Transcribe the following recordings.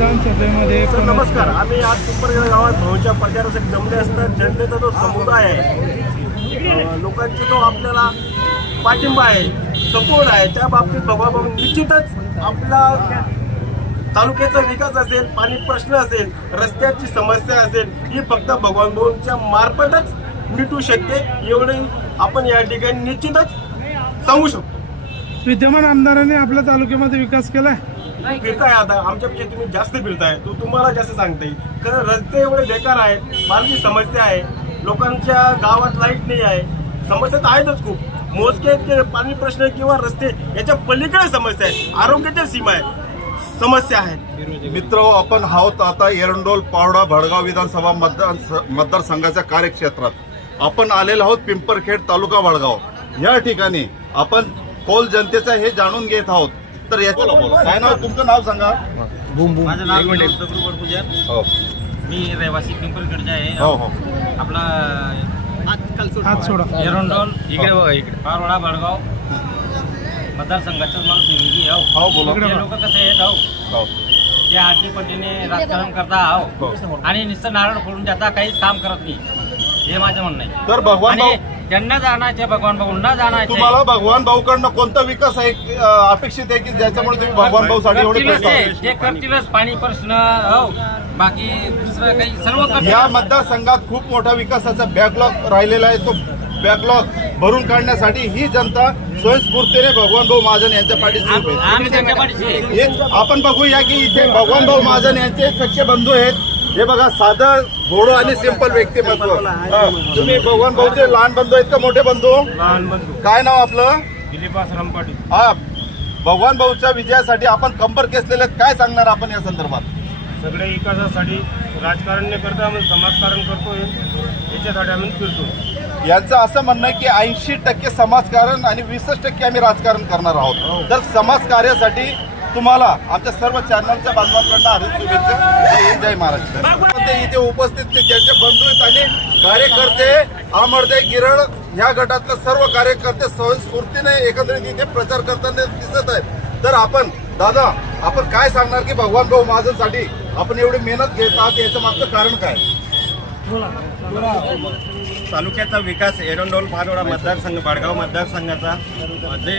विधानसभेमध्ये सर नमस्कार. आम्ही आज पिंपरगड गावात भाऊच्या प्रचारासाठी जमले असतात. जनतेचा जो समुदाय आहे लोकांचा जो आपल्याला पाठिंबा आहे सपोर्ट आहे त्या बाबतीत भगवान निश्चितच आपला तालुक्याचा विकास असेल पाणी प्रश्न असेल रस्त्याची समस्या असेल ही फक्त भगवान भाऊंच्या मार्फतच मिटू शकते. एवढे आपण या ठिकाणी निश्चितच सांगू शकतो. विद्यमान आमदारांनी आपल्या तालुक्यामध्ये विकास केलाय फिरताय आता आमच्यापेक्षा तुम्ही जास्त फिरताय. तो तुम्हाला जास्त सांगता. येईल कारण रस्ते एवढे बेकार आहेत पाण्याची समस्या आहे लोकांच्या गावात लाइट नाही आहे. समस्या तर आहेतच खूप. मोजके ते पाणी प्रश्न किंवा रस्ते याच्या पलीकडे समस्या आहेत. आरोग्याच्या सीमा आहेत. समस्या आहेत. मित्र आपण आहोत आता एरंडोल पावडा भडगाव विधानसभा मतदार मतदारसंघाच्या कार्यक्षेत्रात. आपण आलेलो आहोत पिंपरखेड तालुका भडगाव. या ठिकाणी आपण कोल जनतेचं हे जाणून घेत आहोत. तर याचं काय नाव? तुमचं नाव सांगा. माझं नाव दगडूगड पूजन हो. मी रहिवासी पिंपरकडचे आहे. हो हो. आपला हात सोडा. एरंडोल इकडे बघा इकडे. पारोडा भडगाव मतदारसंघाचा माणूस आहे मी हो. हो बोला. हे लोक कसे आहेत हो. हो. ते आरती पद्धतीने राजकारण करता हो. आणि नुसतं नारळ फोडून जाता काहीच काम करत नाही. हे माझं म्हणणं आहे. तर भगवान आणि भाऊ त्यांना जाण्याचे भगवान भाऊंना जाण्याचे तुम्हाला भगवान भाऊकडनं कोणता विकास आहे अं, अपेक्षित आहे की ज्याच्यामुळे तुम्ही भगवान भाऊ साठी एवढे करतीलच प्रयत्न ते. ते करतीलच पाणी प्रश्न हो बाकी दुसरं काही सर्व करतील. या मतदारसंघात खूप मोठा विकासाचा बॅकलॉग राहिलेला आहे तो बॅकलॉग भरून काढण्यासाठी ही जनता स्वयंस्फूर्तीने भगवान भाऊ महाजन यांच्या पाठीशी उभी आहे. आम्ही त्यांच्या पाठीशी आहे. आपण बघूया की इथे भगवान भाऊ महाजन यांचे सख्य बंधू आहेत हे बघा साधं घोडं आणि सिंपल व्यक्तिमत्व. हा. तुम्ही भगवान भाऊचे लहान बंधू आहेत का? मोठे बंधू? लहान बंधू. काय नाव आपलं? दिलीपासराम पाटील हा भगवान भाऊच्या विजयासाठी आपण कंबर केसलेले आहेत. काय सांगणार आपण या संदर्भात? सगळे विकासासाठी राजकारण करता आम्ही समाजकारण करतोय. याच्यासाठी आम्ही फिरतो यांचं असं म्हणणं आहे की ऐंशी टक्के समाजकारण आणि वीसच टक्के आम्ही राजकारण करणार आहोत. तर समाजकार्यासाठी तुम्हाला आमच्या सर्व चॅनलच्या बांधवांकडनं हार्दिक शुभेच्छा. जय महाराष्ट्र. ते इथे उपस्थित ते ज्यांचे बंधू आहेत आणि कार्यकर्ते अमरदे गिरळ या गटातले सर्व कार्यकर्ते स्वयंस्फूर्तीने एकत्रित इथे प्रचार करताना दिसत आहेत. तर आपण दादा आपण काय सांगणार की भगवान भाऊ महाजनसाठी आपण एवढी मेहनत घेत आहात याचं मागचं कारण काय? तालुक्याचा विकास एरंडोल पारोडा मतदारसंघ बाडगाव मतदारसंघाचा. जे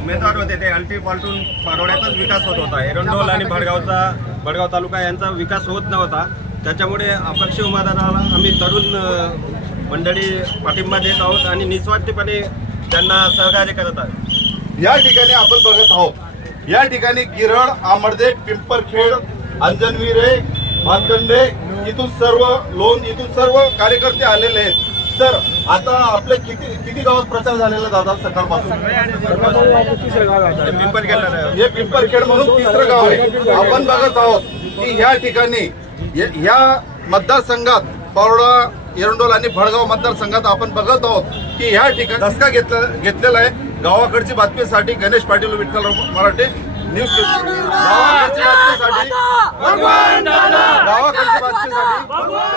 उमेदवार होते ते अल्टी पालटून पारोड्याचाच विकास होत होता. एरंडोल आणि भडगावचा भडगाव तालुका यांचा विकास होत नव्हता. त्याच्यामुळे अपक्ष उमेदवाराला आम्ही तरुण मंडळी पाठिंबा देत आहोत आणि निस्वार्थीपणे त्यांना सहकार्य करत आहोत. या ठिकाणी आपण बघत आहोत. या ठिकाणी गिरळ आमर्दे पिंपरखेड अंजनविरे भातखंडे इथून सर्व लोन इथून सर्व कार्यकर्ते आलेले आहेत. तर आता आपले किती किती गावात प्रचार झालेला दादा सकाळपासून? हे पिंपरखेड म्हणून तिसरं गाव आहे. आपण बघत आहोत की ह्या ठिकाणी ह्या मतदारसंघात पावडा एरंडोल आणि भडगाव मतदारसंघात आपण बघत आहोत की ह्या ठिकाणी दसका घेतला घेतलेला आहे. गावाकडची बातमीसाठी गणेश पाटील विठ्ठल मराठे न्यूज गावाकडची बातमीसाठी गावाकडची बातमीसाठी